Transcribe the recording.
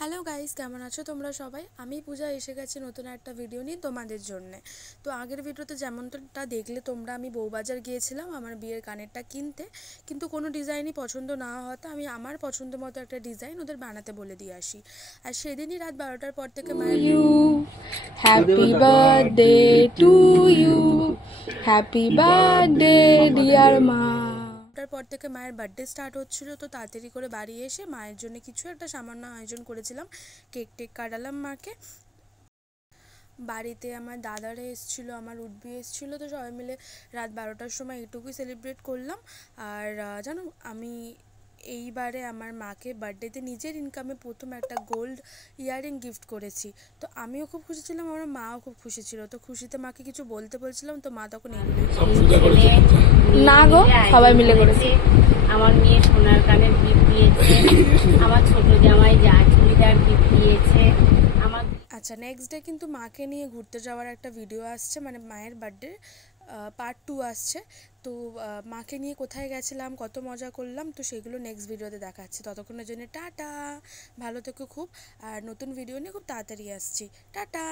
Hello guys, কেমন আছো তোমরা সবাই? আমি পূজা এসে গেছি নতুন একটা ভিডিও নিয়ে তোমাদের জন্য। তো আগের ভিডিওতে যেমনটা দেখলে তোমরা, আমি বউবাজার গিয়েছিলাম আমার বিয়ের কানেরটা কিনতে, কিন্তু কোনো ডিজাইনই পছন্দ না হওয়াতে আমি আমার পছন্দ মতো একটা ডিজাইন ওদের বানাতে বলে দিয়ে আসি। আর সেদিনই রাত 12টার পর থেকে মায়ের happy birthday to you, happy birthday dear মা। পর থেকে মায়ের বার্থডে স্টার্ট হচ্ছিল, তো তাড়াতাড়ি করে বাড়ি এসে মায়ের জন্য কিছু একটা সামান্য আয়োজন করেছিলাম। কেক টেক কাটালাম মাকে। বাড়িতে আমার দাদারা এসেছিলো, আমার উঠবি এসেছিলো, তো সবাই মিলে রাত 12টার সময় এটুকুই সেলিব্রেট করলাম। আর জানো, আমি এইবারে আমার মাকে বার্থডেতে নিজের ইনকামে প্রথম একটা গোল্ড ইয়াররিং গিফট করেছি। তো আমিও খুব খুশি ছিলাম, আমার মাও খুব খুশি ছিল। তো খুশিতে মাকে কিছু বলতে বলছিলাম, তো মা তখন এগুলোই না গো, সবাই মিলে করেছি। আমার মেয়ে সোনার কানের গিফট দিয়েছে, আমার ছোট জামাই যা চুড়িদার গিফট দিয়েছে। আচ্ছা, নেক্সট ডে কিন্তু মাকে নিয়ে ঘুরতে যাওয়ার একটা ভিডিও আসছে, মানে মায়ের বার্থডে পার্ট 2 আসছে। তো মাকে নিয়ে কোথায় গেছিলাম, কত মজা করলাম, তো সেগুলো নেক্সট ভিডিওতে দেখাচ্ছি। ততক্ষণের জন্য টাটা, ভালো থেকো খুব। আর নতুন ভিডিও নিয়ে খুব তাড়াতাড়ি আসছি। টাটা।